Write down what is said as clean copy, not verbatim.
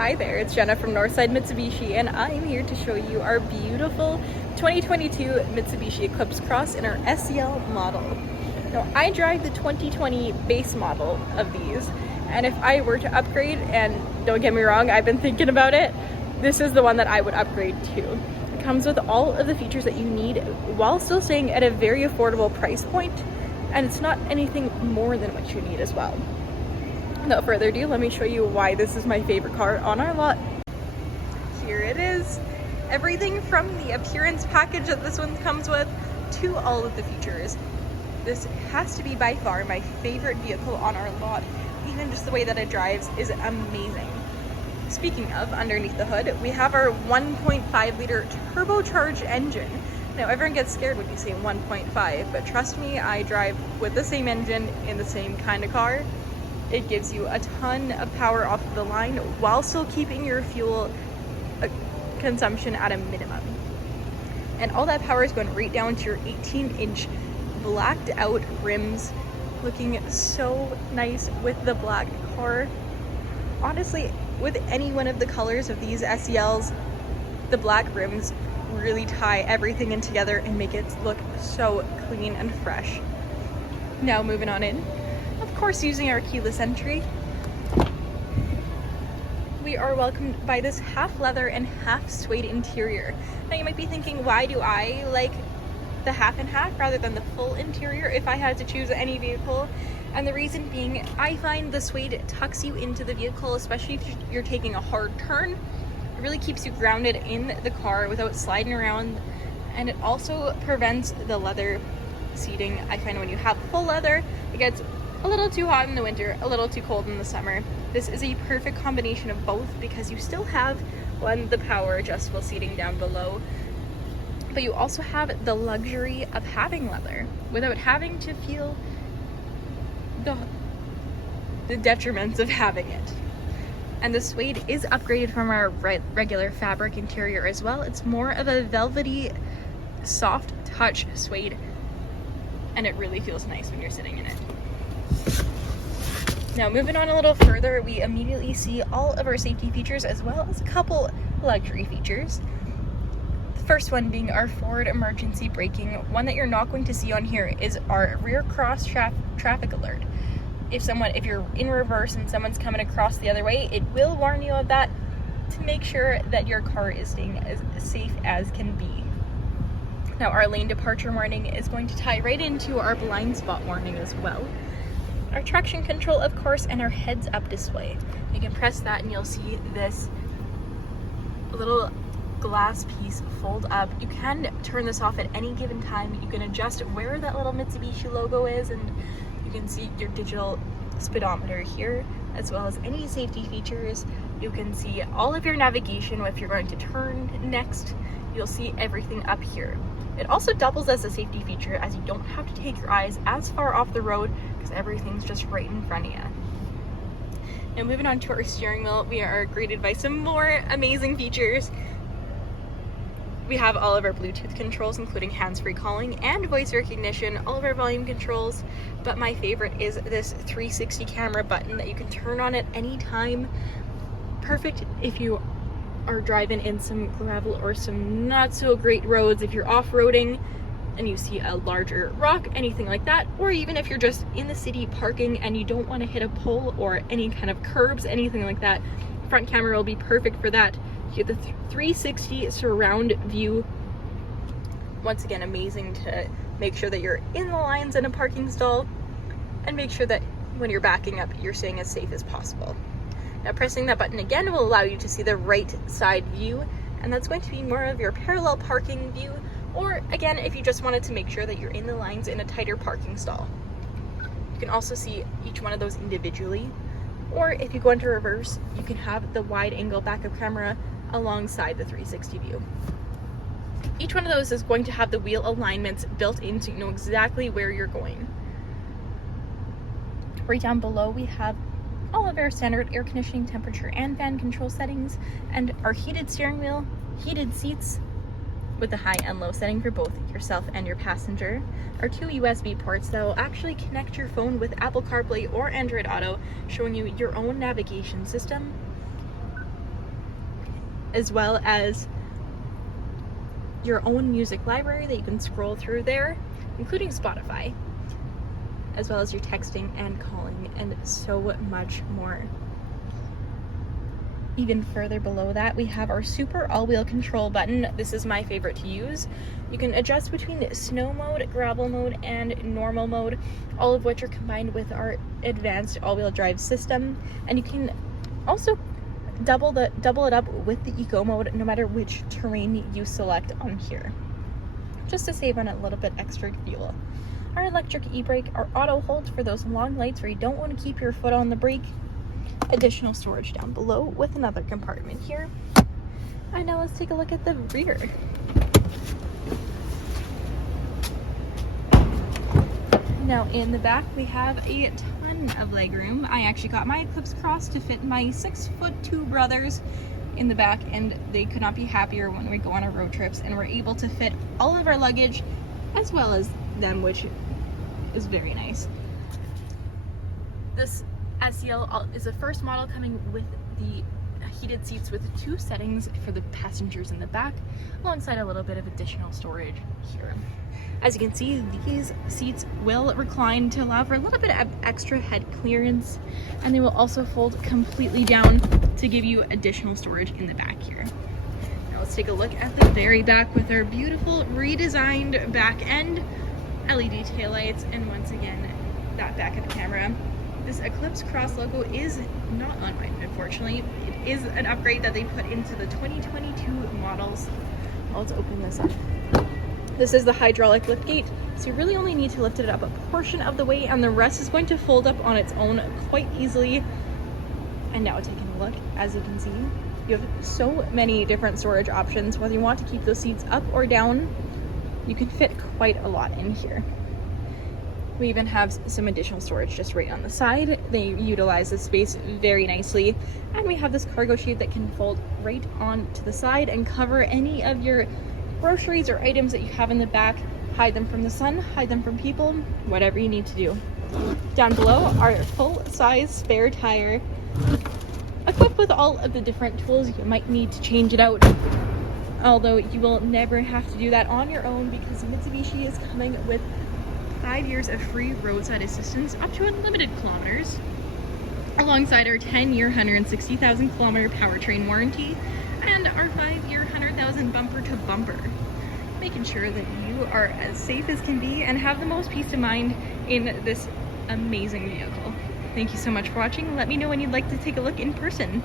Hi there, it's Jenna from Northside Mitsubishi, and I'm here to show you our beautiful 2022 Mitsubishi Eclipse Cross in our SEL model. Now, I drive the 2020 base model of these, and if I were to upgrade, and don't get me wrong, I've been thinking about it, this is the one that I would upgrade to. It comes with all of the features that you need while still staying at a very affordable price point, and it's not anything more than what you need as well. Without further ado, let me show you why this is my favorite car on our lot. Here it is. Everything from the appearance package that this one comes with to all of the features. This has to be by far my favorite vehicle on our lot. Even just the way that it drives is amazing. Speaking of, underneath the hood, we have our 1.5 liter turbocharged engine. Now, everyone gets scared when you say 1.5, but trust me, I drive with the same engine in the same kind of car. It gives you a ton of power off of the line while still keeping your fuel consumption at a minimum. And all that power is going right down to your 18-inch blacked out rims, looking so nice with the black car. Honestly, with any one of the colors of these SELs, the black rims really tie everything in together and make it look so clean and fresh. Now moving on in. Of course, using our keyless entry, we are welcomed by this half leather and half suede interior. Now you might be thinking, why do I like the half and half rather than the full interior if I had to choose any vehicle? And the reason being, I find the suede tucks you into the vehicle, especially if you're taking a hard turn. It really keeps you grounded in the car without sliding around, and it also prevents the leather seating. I find when you have full leather, it gets a little too hot in the winter, a little too cold in the summer. This is a perfect combination of both because you still have, the power adjustable seating down below, but you also have the luxury of having leather without having to feel the detriments of having it. And the suede is upgraded from our regular fabric interior as well. It's more of a velvety, soft touch suede, and it really feels nice when you're sitting in it. Now, moving on a little further, we immediately see all of our safety features as well as a couple luxury features. The first one being our forward emergency braking. One that you're not going to see on here is our rear cross traffic alert. If you're in reverse and someone's coming across the other way, it will warn you of that to make sure that your car is staying as safe as can be. Now, our lane departure warning is going to tie right into our blind spot warning as well. Our traction control, of course, and our heads up display. You can press that and you'll see this little glass piece fold up. You can turn this off at any given time. You can adjust where that little Mitsubishi logo is, and you can see your digital speedometer here, as well as any safety features. You can see all of your navigation. If you're going to turn next, you'll see everything up here. It also doubles as a safety feature, as you don't have to take your eyes as far off the road because everything's just right in front of you. Now, moving on to our steering wheel, we are greeted by some more amazing features. We have all of our Bluetooth controls, including hands-free calling and voice recognition, all of our volume controls, but my favorite is this 360 camera button that you can turn on at any time. Perfect if you are driving in some gravel or some not so great roads, if you're off-roading and you see a larger rock, anything like that, or even if you're just in the city parking and you don't want to hit a pole or any kind of curbs, anything like that. Front camera will be perfect for that. You get the 360 surround view. Once again, amazing to make sure that you're in the lines in a parking stall and make sure that when you're backing up, you're staying as safe as possible. Now, pressing that button again will allow you to see the right side view, and that's going to be more of your parallel parking view, or again, if you just wanted to make sure that you're in the lines in a tighter parking stall. You can also see each one of those individually, or if you go into reverse, you can have the wide angle backup camera alongside the 360 view. Each one of those is going to have the wheel alignments built in so you know exactly where you're going. Right down below, we have all of our standard air conditioning, temperature, and fan control settings, and our heated steering wheel, heated seats with the high and low setting for both yourself and your passenger, our two USB ports that will actually connect your phone with Apple CarPlay or Android Auto, showing you your own navigation system, as well as your own music library that you can scroll through there, including Spotify, as well as your texting and calling and so much more. Even further below that, we have our super all-wheel control button. This is my favorite to use. You can adjust between snow mode, gravel mode, and normal mode, all of which are combined with our advanced all-wheel drive system. And you can also double it up with the eco mode no matter which terrain you select on here, just to save on a little bit extra fuel. Our electric e-brake, our auto hold for those long lights where you don't want to keep your foot on the brake, additional storage down below with another compartment here. And now let's take a look at the rear. Now in the back we have a ton of legroom. I actually got my Eclipse Cross to fit my 6'2" brothers in the back, and they could not be happier when we go on our road trips, and we're able to fit all of our luggage as well as them, which is very nice. This SEL is the first model coming with the heated seats with 2 settings for the passengers in the back, alongside a little bit of additional storage here. As you can see, these seats will recline to allow for a little bit of extra head clearance, and they will also fold completely down to give you additional storage in the back here. Now let's take a look at the very back with our beautiful redesigned back end, LED taillights, and once again, that backup camera. This Eclipse Cross logo is not on mine, unfortunately. It is an upgrade that they put into the 2022 models. Let's open this up. This is the hydraulic lift gate, so you really only need to lift it up a portion of the way, and the rest is going to fold up on its own quite easily. And now taking a look, as you can see, you have so many different storage options. Whether you want to keep those seats up or down, you can fit quite a lot in here. We even have some additional storage just right on the side. They utilize the space very nicely. And we have this cargo chute that can fold right on to the side and cover any of your groceries or items that you have in the back. Hide them from the sun, hide them from people, whatever you need to do. Down below, our full-size spare tire, equipped with all of the different tools you might need to change it out. Although you will never have to do that on your own, because Mitsubishi is coming with 5 years of free roadside assistance up to unlimited kilometers, alongside our 10-year 160,000 kilometer powertrain warranty and our 5-year 100,000 bumper to bumper, making sure that you are as safe as can be and have the most peace of mind in this amazing vehicle. Thank you so much for watching. Let me know when you'd like to take a look in person.